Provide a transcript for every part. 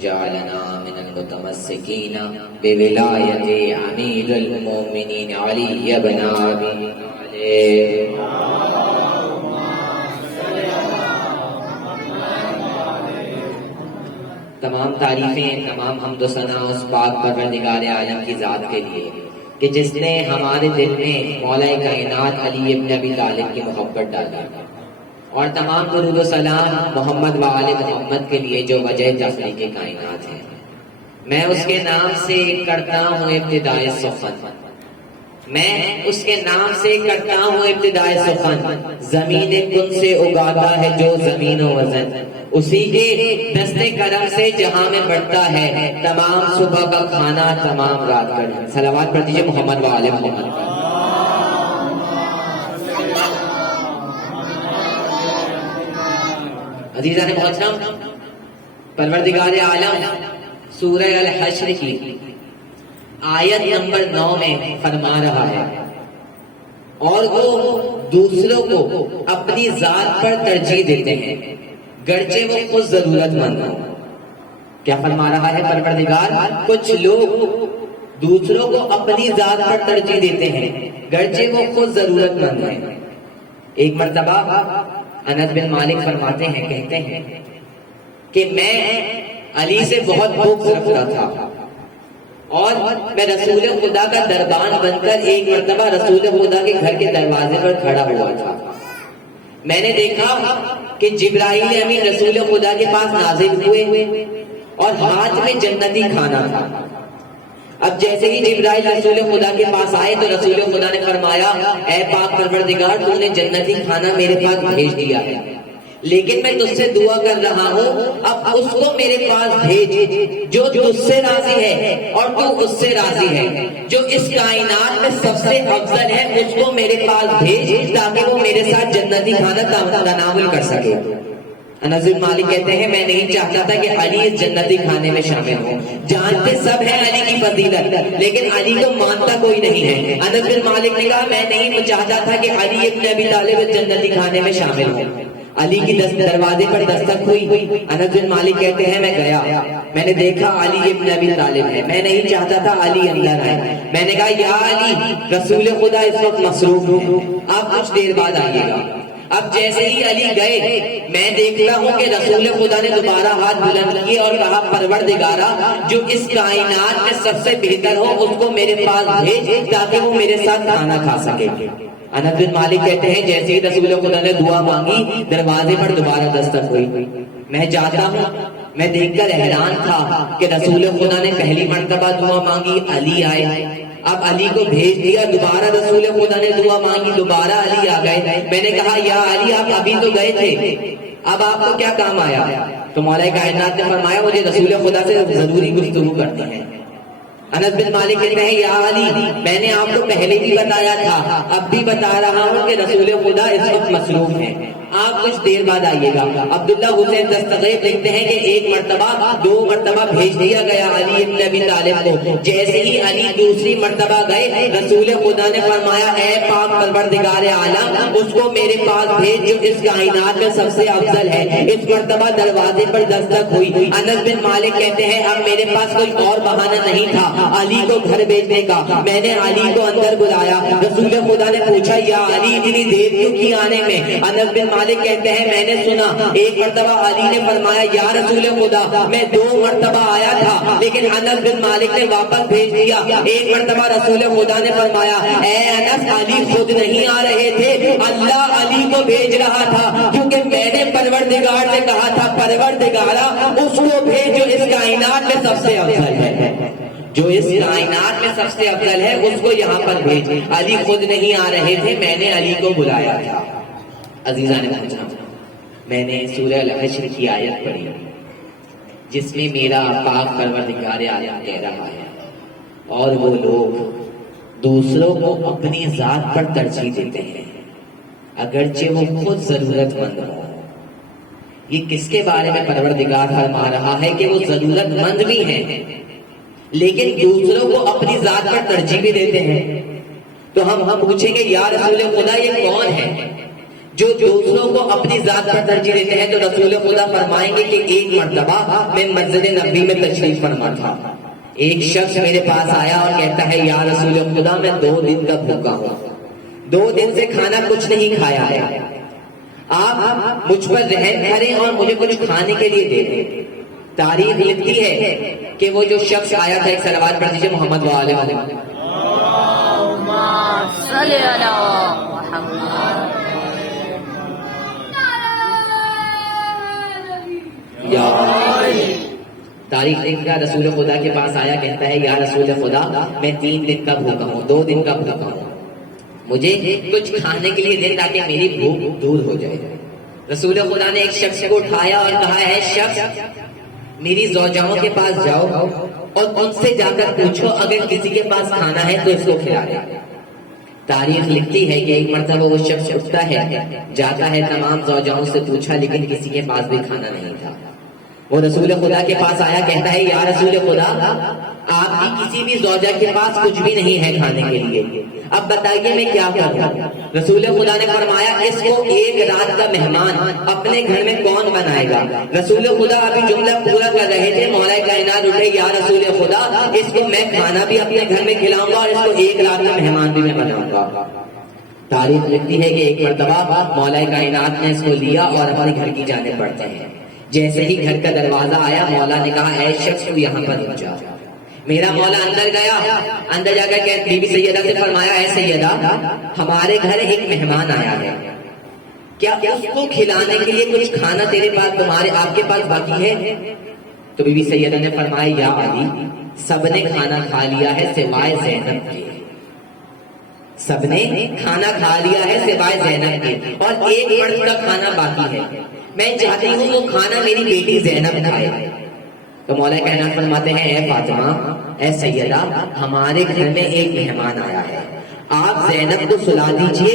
جعلنا من المتمسکین بولایت امیر المومنین علی بن ابی طالب. تمام تعریفیں، تمام حمد و ثنا اس پاک پروردگار عالم کی ذات کے لیے کہ جس نے ہمارے دل میں مولا کائنات علی ابن ابی طالب کی محبت ڈالا، اور تمام درود و سلام محمد و آل محمد کے لیے جو وجہ تخلیق کائنات ہے. میں اس کے نام سے کرتا ہوں ابتدائے سخن، میں اس کے نام سے کرتا ہوں ابتدائے سخن. زمین کن سے اگاتا ہے جو زمین و وزن، اسی کے دستے کرم سے جہاں میں بڑھتا ہے تمام صبح کا کھانا، تمام رات کا ڈھنگ. صلوات پڑھ دیجیے محمد و آل محمد کا. عزیزان محترم، پروردگار عالم سورہ الحشر کی آیت نمبر 9 میں فرما رہا ہے، اور وہ دوسروں کو اپنی ذات پر ترجیح دیتے ہیں گرچہ وہ خود ضرورت مند ہو. کیا فرما رہا ہے پروردگار؟ کچھ لوگ دوسروں کو اپنی ذات پر ترجیح دیتے ہیں گرچہ وہ خود ضرورت مند ہیں. ایک مرتبہ انس بن مالک فرماتے ہیں، کہتے ہیں کہ میں علی سے بہت بغض رکھتا تھا، اور میں رسول خدا کا دربان بن کر ایک مرتبہ رسول خدا کے گھر کے دروازے پر کھڑا ہوا تھا. میں نے دیکھا کہ جبرائیل امین رسول خدا کے پاس نازل ہوئے اور ہاتھ میں جنتی کھانا تھا. اب جیسے ہی جبرائیل رسول خدا کے پاس آئے تو رسول خدا نے فرمایا، اے پاک پروردگار، تو نے جنتی کھانا میرے پاس بھیج دیا ہے، لیکن میں تجھ سے دعا کر رہا ہوں، اب اس کو میرے پاس بھیج جو تجھ سے راضی ہے اور تو اس سے راضی ہے. جو اس کائنات میں سب سے افضل ہے اس کو میرے پاس بھیج تاکہ وہ میرے ساتھ جنتی کھانا تناول کر سکے. انس بن مالک کہتے ہیں، میں نہیں چاہتا تھا کہ علی اس جنتی کھانے میں شامل ہو. جانتے سب ہیں علی کی فضیلت، لیکن علی کو مانتا کوئی نہیں ہے. انس بن مالک نے کہا، میں نہیں چاہتا تھا کہ علی ابن ابی طالب اس جنتی کھانے میں شامل ہو. علی کی دروازے پر دستک ہوئی. انس بن مالک کہتے ہیں، میں گیا، میں نے دیکھا علی ابن ابی طالب ہے. میں نہیں چاہتا تھا علی اندر آئے. میں نے کہا، یا علی، رسول خدا اس وقت مصروف ہوں، آپ کچھ دیر بعد آئیے گا. اب جیسے ہی علی گئے، میں دیکھتا ہوں کہ رسول خدا نے دوبارہ ہاتھ بلند کیے اور کہا، پروردگارا، جو اس کائنات میں سب سے بہتر ہو اس کو میرے پاس بھیج تاکہ وہ میرے ساتھ کھانا کھا سکے. انس بن مالک کہتے ہیں، جیسے ہی رسول خدا نے دعا مانگی دروازے پر دوبارہ دستک ہوئی. میں جاتا ہوں، میں دیکھ کر حیران تھا کہ رسول خدا نے پہلی مرتبہ دعا مانگی، علی آئے. اب علی کو بھیج دیا، دوبارہ رسول خدا نے دعا مانگی، دوبارہ علی آ گئے. میں نے کہا، یا علی، آپ ابھی تو گئے تھے، اب آپ کو کیا کام آیا؟ تو مولا کائنات نے فرمایا، مجھے رسول خدا سے ضروری گفتگو کرنی ہے. انس بن مالک کہتے ہیں، یا علی، میں نے آپ کو پہلے بھی بتایا تھا، اب بھی بتا رہا ہوں کہ رسول خدا اس وقت مصروف ہیں، آپ کچھ دیر بعد آئیے گا. عبداللہ حسین دستغیب لکھتے ہیں کہ ایک مرتبہ، دو مرتبہ بھیج دیا گیا علی ابن ابی طالب کو. جیسے ہی علی دوسری مرتبہ گئے، رسول خدا نے فرمایا، اے پاک پروردگار عالم، اس کو میرے پاس بھیج جو اس کائنات میں سب سے افضل ہے. اس مرتبہ دروازے پر دستک ہوئی. انس بن مالک کہتے ہیں، اب میرے پاس کوئی اور بہانہ نہیں تھا علی کو گھر بھیجنے کا. میں نے علی کو اندر بلایا. رسول خدا نے پوچھا، یا علی، اتنی دیر کیوں کی آنے میں؟ انس بن مالک کہتے ہیں، میں نے سنا ایک مرتبہ علی نے فرمایا، یا رسول خدا، میں 2 مرتبہ آیا تھا لیکن انس بن مالک نے واپس بھیج دیا. ایک مرتبہ رسول خدا نے فرمایا، اے انس، علی خود نہیں آ رہے تھے، اللہ علی کو بھیج رہا تھا، کیونکہ میں نے پروردگار سے کہا تھا، پروردگارا، اس کو بھیج جو اس کائنات میں سب سے افضل ہے، جو اس کائنات میں سب سے افضل ہے اس کو یہاں پر بھیج. علی خود نہیں آ رہے تھے، میں نے علی کو بلایا تھا. عزیزان محترم، میں نے سورہ الحشر کی آیت پڑھی جس میں میرا پاک پروردگار عالم کہہ رہا ہے، اور وہ لوگ دوسروں کو اپنی ذات پر ترجیح دیتے ہیں اگرچہ وہ خود ضرورت مند ہو. یہ کس کے بارے میں پروردگار فرما رہا ہے کہ وہ ضرورت مند بھی ہیں لیکن دوسروں کو اپنی ذات پر ترجیح بھی دیتے ہیں. تو ہم پوچھیں گے، یا رسول خدا، یہ کون ہے جو دوسروں کو اپنی ذات پر ترجیح دیتے ہیں تو رسول خدا فرمائیں گے کہ ایک مرتبہ میں مسجد نبوی میں تشریف فرما تھا، ایک شخص میرے پاس آیا اور کہتا ہے یا رسول خدا میں 2 دن کا بھوکا ہوں، 2 دن سے کھانا کچھ نہیں کھایا ہے، آپ مجھ پر رحم کریں اور مجھے کچھ کھانے کے لیے دے دیں۔ تاریخ لکھتی ہے کہ وہ جو شخص آیا تھا، ایک صلوات پڑھ دیجیے محمد وآلہ محمد۔ صلی اللہ محمد۔ تاریخ لکھتا ہے رسول خدا کے پاس آیا، کہتا ہے یا رسول خدا میں 3 دن کا بھوکا ہوں، 2 دن کا بھوکا ہوں، مجھے کچھ کھانے کے لیے دے تاکہ میری بھوک دور ہو جائے۔ رسول خدا نے ایک شخص کو اٹھایا اور کہا ہے شخص میری زوجاؤں کے پاس جاؤ اور ان سے جا کر پوچھو اگر کسی کے پاس کھانا ہے تو اس کو کھلا دے۔ تاریخ لکھتی ہے کہ ایک مرتبہ وہ شخص اٹھتا ہے، جاتا ہے، تمام زوجاؤں سے پوچھا لیکن کسی کے پاس بھی کھانا نہیں تھا۔ وہ رسول خدا کے پاس آیا، کہتا ہے یا رسول خدا آپ کی کسی بھی زوجہ کے پاس کچھ بھی نہیں ہے کھانے کے لیے، اب بتائیے میں کیا کروں؟ رسول خدا نے فرمایا اس کو 1 رات کا مہمان اپنے گھر میں کون بنائے گا؟ رسول خدا ابھی جملہ پورا کر رہے تھے، مولا کائنات اٹھے، یا رسول خدا اس کو میں کھانا بھی اپنے گھر میں کھلاؤں گا اور اس کو 1 رات کا مہمان بھی میں بناؤں گا۔ تاریخ لکھتی ہے کہ ایک مرتبہ مولا کائنات نے اس کو لیا اور اپنے گھر کی جانب بڑھتے ہیں۔ جیسے ہی گھر کا دروازہ آیا، مولا نے کہا اے شخص تو یہاں پر رک جا۔ میرا مولا اندر گیا، اندر جا کر بی بی سیدہ سے فرمایا اے سیدہ ہمارے گھر ایک مہمان آیا ہے، کیا اس کو کھلانے کے لیے کچھ کھانا تیرے پاس آپ کے پاس باقی ہے؟ تو بی بی سیدہ نے فرمایا یا علی سب نے کھانا کھا لیا ہے سوائے زینب کے، سب نے کھانا کھا لیا ہے سوائے زینب کے اور ایک مرد کا کھانا باقی ہے، میں چاہتی ہوں وہ کھانا میری بیٹی زینب کھائے۔ تو مولا کائنات فرماتے ہیں اے فاطمہ اے سیدہ ہمارے گھر میں ایک مہمان آیا ہے، آپ زینب کو سلا دیجئے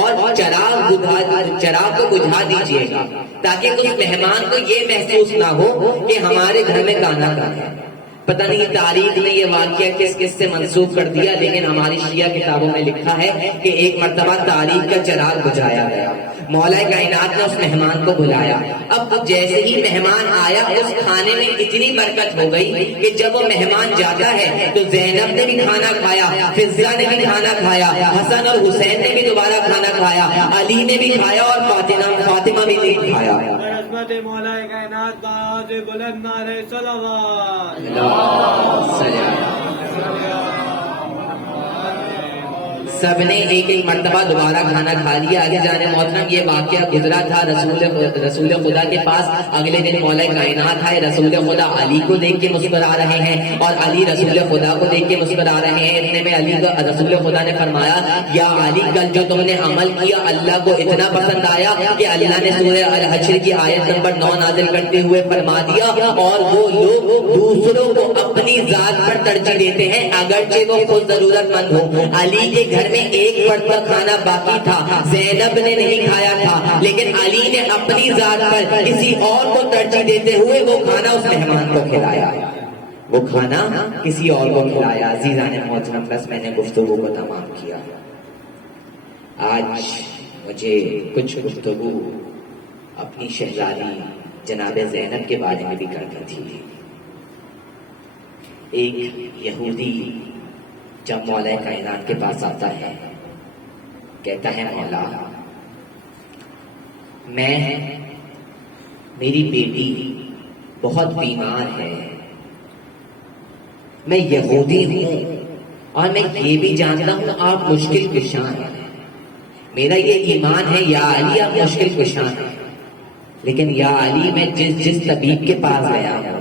اور چراغ کو بجھا دیجئے گا تاکہ اس مہمان کو یہ محسوس نہ ہو کہ ہمارے گھر میں کھانا ہے۔ پتہ نہیں تاریخ میں یہ واقعہ کس کس سے منسوخ کر دیا، لیکن ہماری شیعہ کتابوں میں لکھا ہے کہ ایک مرتبہ تاریخ کا چراغ بجھایا گیا، مولا کائنات نے اس مہمان کو بلایا، اب جیسے ہی مہمان آیا اس کھانے میں اتنی برکت ہو گئی کہ جب وہ مہمان جاتا ہے تو زینب نے بھی کھانا کھایا، فضہ نے بھی کھانا کھایا، حسن اور حسین نے بھی دوبارہ کھانا کھایا، علی نے بھی کھایا اور فاطمہ بھی نے کھایا۔ مولا کائنات باز بلند نعرہ صلوات۔ سب نے ایک ایک مرتبہ دوبارہ کھانا کھا لیا۔ آگے جانے محترم یہ واقعہ گزرا تھا رسول خدا کے پاس، اگلے دن مولا کائنات آئے، رسول خدا علی کو دیکھ کے مسکرا رہے ہیں اور علی رسول خدا کو دیکھ کے مسکرا رہے ہیں۔ اتنے میں رسول خدا نے فرمایا یا علی کل جو تم نے عمل کیا اللہ کو اتنا پسند آیا کہ اللہ نے سورہ الحشر کی آیت نمبر 9 نازل کرتے ہوئے فرما دیا اور وہ لوگ دوسروں کو اپنی ذات پر ترجیح دیتے ہیں اگرچہ وہ خود ضرورت مند ہو۔ علی کے گھر میں ایک وقت کا کھانا باقی تھا، زینب نے نہیں کھایا تھا، لیکن علی نے اپنی ذات پر کسی اور کو ترجیح دیتے ہوئے وہ کھانا اس مہمان کو کھلایا، وہ کھانا کسی اور کو کھلایا۔ عزیزان محترم بس میں نے گفتگو کو تمام کیا۔ آج مجھے کچھ گفتگو اپنی شہزادی جناب زینب کے بارے میں بھی کرنی تھی۔ ایک یہودی جب مولا کائنات کے پاس آتا ہے کہتا ہے مولا میری بیٹی بہت بیمار ہے، میں یہودی ہوں اور میں یہ بھی جانتا ہوں آپ مشکل کشاں ہیں، میرا یہ ایمان ہے یا علی آپ مشکل کشاں ہیں، لیکن یا علی میں جس طبیب کے پاس گیا ہوں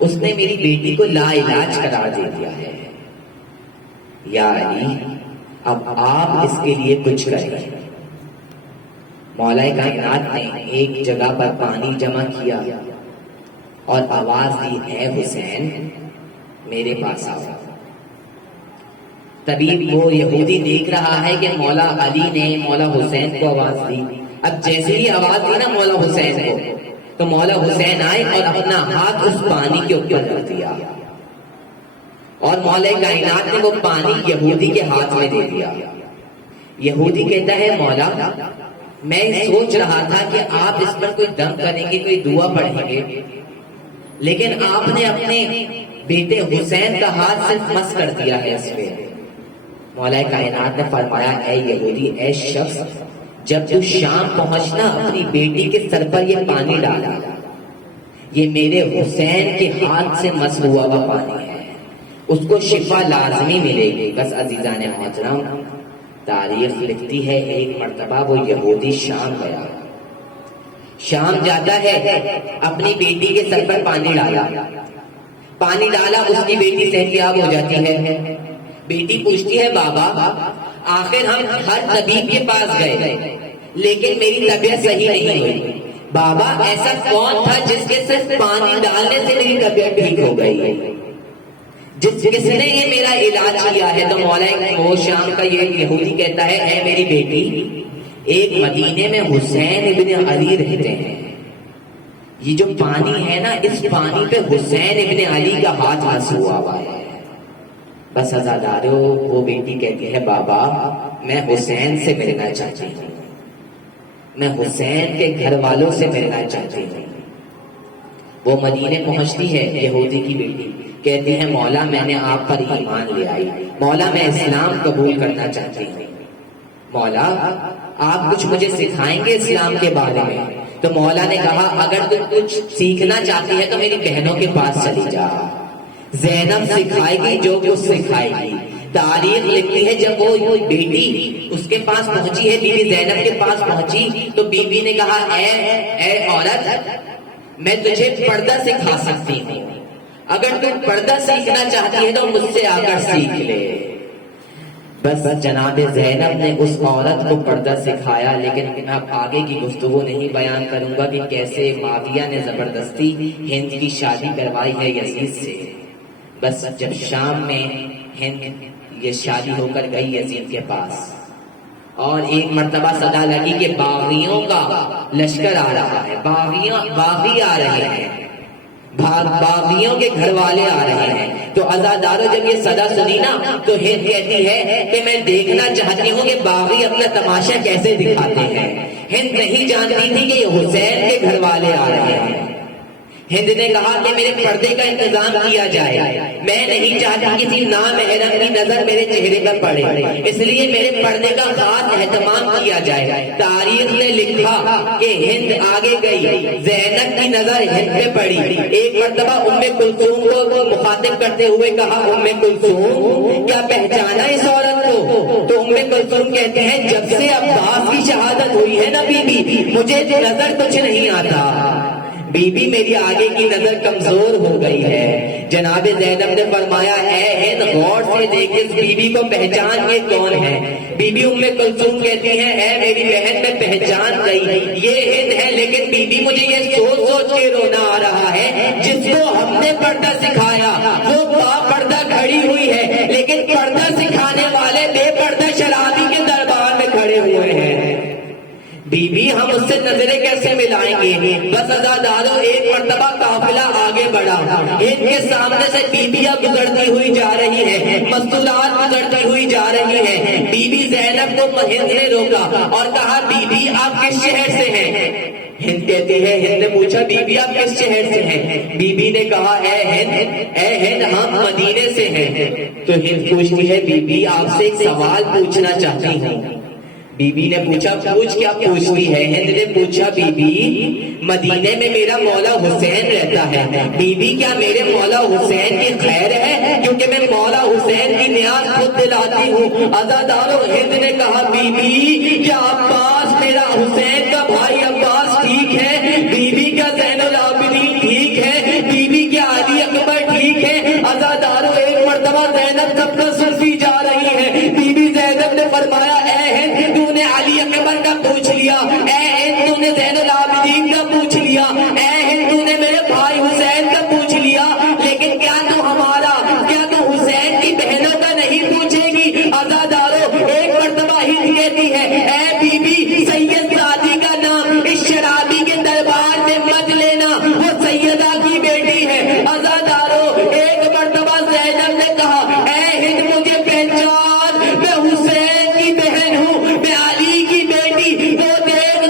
اس نے میری بیٹی کو لا علاج قرار دے دیا ہے، یا علی اب آپ اس کے لیے کچھ کریں۔ مولا کائنات نے ایک جگہ پر پانی جمع کیا اور آواز دی اے حسین میرے پاس آؤ۔ طبیب وہ یہودی دیکھ رہا ہے کہ مولا علی نے مولا حسین کو آواز دی، اب جیسے ہی آواز دی نا مولا حسین کو تو مولا حسین آئے اور اپنا ہاتھ اس پانی کے اوپر رکھ دیا اور مولا کائنات نے وہ پانی یہودی کے ہاتھ میں دے دیا۔ یہودی کہتا ہے مولا میں سوچ رہا تھا کہ آپ اس پر کوئی دم کریں گے، کوئی دعا پڑھیں گے، لیکن آپ نے اپنے بیٹے حسین کا ہاتھ صرف مس کر دیا ہے اس پہ۔ مولا کائنات نے فرمایا اے یہودی، اے شخص، جب تو شام پہنچنا اپنی بیٹی کے سر پر یہ پانی ڈالا، یہ میرے حسین کے ہاتھ سے مس ہوا ہوا پانی ہے، اس کو شفا لازمی ملے گی۔ بس عزیزان محترم، تاریخ لکھتی ہے ایک مرتبہ وہ یہودی شام گیا، شام جاتا ہے، اپنی بیٹی کے سر پر پانی ڈالا، اس کی بیٹی صحتیاب ہو جاتی ہے۔ بیٹی پوچھتی ہے بابا، آخر ہم ہر طبیب کے پاس گئے لیکن میری طبیعت صحیح نہیں ہوئی، بابا ایسا کون تھا جس کے صرف پانی ڈالنے سے میری طبیعت ٹھیک ہو گئی، کس نے یہ میرا علاج کیا ہے؟ تو مولا وہ شام کا یہ یہودی کہتا ہے اے میری بیٹی، ایک مدینے میں حسین ابن علی رہتے ہیں، یہ جو پانی ہے نا، اس پانی پہ حسین ابن علی کا ہاتھ مس ہوا ہوا ہے۔ بس عزادارو، وہ بیٹی کہتی ہے بابا میں حسین سے ملنا چاہتی ہوں، میں حسین کے گھر والوں سے ملنا چاہتی ہوں۔ وہ مدینے پہنچتی ہے، یہودی کی بیٹی کہتی ہے مولا میں نے آپ پر ایمان لے آئی، مولا میں اسلام قبول کرنا چاہتی ہوں، مولا آپ کچھ مجھے سکھائیں گے اسلام کے بارے میں؟ تو مولا نے کہا اگر تم کچھ سیکھنا چاہتی ہے تو میری بہنوں کے پاس چلی جا، زینب سکھائے گی جو کچھ سکھائے گی۔ تاریخ لکھتی ہے جب وہ بیٹی اس کے پاس پہنچی ہے، بی بی زینب کے پاس پہنچی تو بی بی نے کہا اے عورت، میں تجھے پردہ سکھا سکتی ہوں، اگر تم پردہ سیکھنا چاہتی ہے تو مجھ سے آ کر سیکھ لے۔ بس جناب زینب نے اس عورت کو پردہ سکھایا، لیکن میں اب آگے کی گفتگو نہیں بیان کروں گا کہ کیسے معاویہ نے زبردستی ہند کی شادی کروائی ہے یزید سے۔ بس جب شام میں ہند یہ شادی ہو کر گئی یزید کے پاس، اور ایک مرتبہ صدا لگی کہ باغیوں کا لشکر آ رہا ہے، باغی آ رہے ہیں، باغیوں کے گھر والے آ رہے ہیں۔ تو عزادارو جب یہ صدا سنی نا تو ہند کہتی ہے کہ میں دیکھنا چاہتی ہوں کہ باغی اپنا تماشا کیسے دکھاتے ہیں۔ ہند نہیں جانتی تھی کہ یہ حسین کے گھر والے آ رہے ہیں۔ ہند نے کہا کہ میرے پردے کا انتظام کیا جائے، میں نہیں چاہتی کسی نامحرم کی نظر میرے چہرے پر پڑے، اس لیے میرے پردے کا خاص اہتمام کیا جائے۔ تاریخ نے لکھا کہ ہند آگے گئی، زینب کی نظر ہند پہ پڑی، ایک مرتبہ ام کلثوم کو مخاطب کرتے ہوئے کہا ام کلثوم کیا پہچانا اس عورت کو؟ تو ام کلثوم کہتے ہیں جب سے عباس کی شہادت ہوئی ہے نا بی بی، مجھے نظر کچھ نہیں آتا، بی بی میری آگے کی نظر کمزور ہو گئی ہے۔ جناب زینب نے فرمایا اے ہند غور سے دیکھ اس بی بی کو پہچان کے کون ہے؟ بی بی ام کلثوم کہتی ہیں اے میری بہن میں پہچان گئی، یہ ہند ہے، لیکن بی بی مجھے یہ سوچ سوچ کے رونا آ رہا ہے جس کو ہم نے پردہ سکھایا وہ با پردہ کھڑی ہوئی ہے، لیکن پردہ سکھانے والے بے پردہ شرابی کے دربار میں کھڑے ہوئے ہیں۔ بی بی ہم اس سے نظریں کیسے ملائیں گے؟ بس عزادارو ایک مرتبہ قافلہ آگے بڑھا، ہند کے سامنے سے بیبیاں گزرتی ہوئی جا رہی ہیں، مستورات گزرتی ہوئی جا رہی ہیں۔ بی بی زینب کو ہند نے روکا اور کہا بی بی آپ کس شہر سے ہیں؟ ہند کہتی ہے، ہند نے پوچھا بی بی آپ کس شہر سے ہیں؟ بی بی نے کہا اے ہند ہم مدینے سے ہیں۔ تو ہند پوچھتی ہے بی بی آپ سے ایک سوال پوچھنا چاہتی ہوں۔ بی بی نے پوچھا پوچھ کیا پوچھتی ہے؟ ہند نے پوچھا بی بی مدینے میں میرا مولا حسین رہتا ہے، بی بی کیا میرے مولا حسین کی خیر ہے؟ کیونکہ میں مولا حسین کی نیاز خود دلاتی ہوں۔ عزادارو ہند نے کہا بی بی کیا عباس میرا حسین کا بھائی عباس ٹھیک ہے؟ بی بی کیا زین العابدین ٹھیک ہے؟ بی بی کیا علی اکبر ٹھیک ہے؟ عزادارو ایک مرتبہ زینب سب کا سلفی جا رہی ہے، بی بی زینب نے فرمایا اے ہند تو نے علی اکبر کا پوچھ لیا، اے ہند تو نے زین العابدین کا پوچھ لیا، اے ہند تو نے میرے بھائی حسین کا پوچھ لیا، لیکن کیا تو حسین کی بہنوں کا نہیں پوچھے گی؟ عزادارو ایک مرتبہ ہند کہتی ہے اے بی بی سید زادی کا نام اس شرابی کے دربار میں مت لینا، وہ سیدہ کی بیٹی ہے۔ عزادارو ایک مرتبہ زینب نے کہا اے ہند مجھے پہچان، میں حسین کی بہن ہوں، میں علی کی بیٹی، وہ دیکھ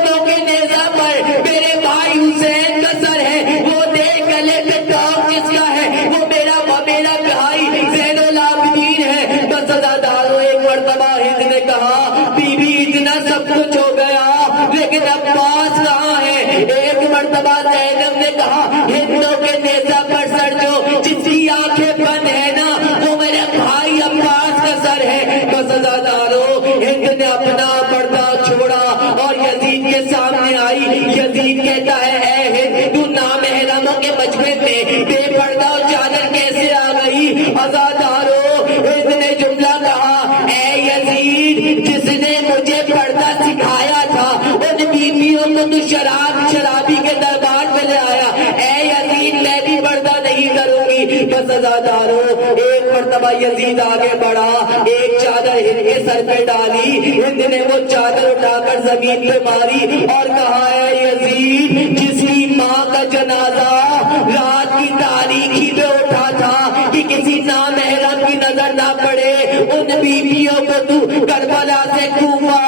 وہ میرا بھائی زین العابدین ہے. بس ازاداروں ایک مرتبہ ہند نے کہا بی بی اتنا سب کچھ ہو گیا لیکن عباس کہاں ہے؟ ایک مرتبہ زینب نے کہا ہندوں کے نیزہ پر سر جو جس کی آنکھیں بند ہے نا وہ میرے بھائی عباس کا سر ہے. بس ازاداروں ہند نے اپنا پردہ چھوڑا اور یزید کے سامنے آئی. یزید کہتا ہے اے ہند تو نامحرموں کے مجمع میں بے پردہ اور چادر کیسے آ گئی؟ ازاداروں ہند نے جملہ کہا اے یزید جس نے مجھے پردہ سکھایا تھا ان بیویوں کو تو شرابی کے دربار میں لے آیا. اے یزید میں بھی پردہ نہیں کروں گی. بس ازاداروں ایک مرتبہ یزید آگے بڑھا, ایک چادر ہند کے سر پہ ڈالی. ہند نے وہ چادر اٹھا کر زمین پہ ماری اور کہا اے یزید جس کی ماں کا جنازہ رات کی تاریکی پہ اٹھا تھا کہ کسی نامحرم کی نظر نہ پڑے ان بیویوں کو تو کربلا سے کوفہ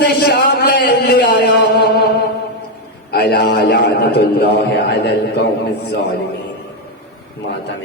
سے شام لے آیا. الا لعنت اللہ علی القوم الظالمین. ماتم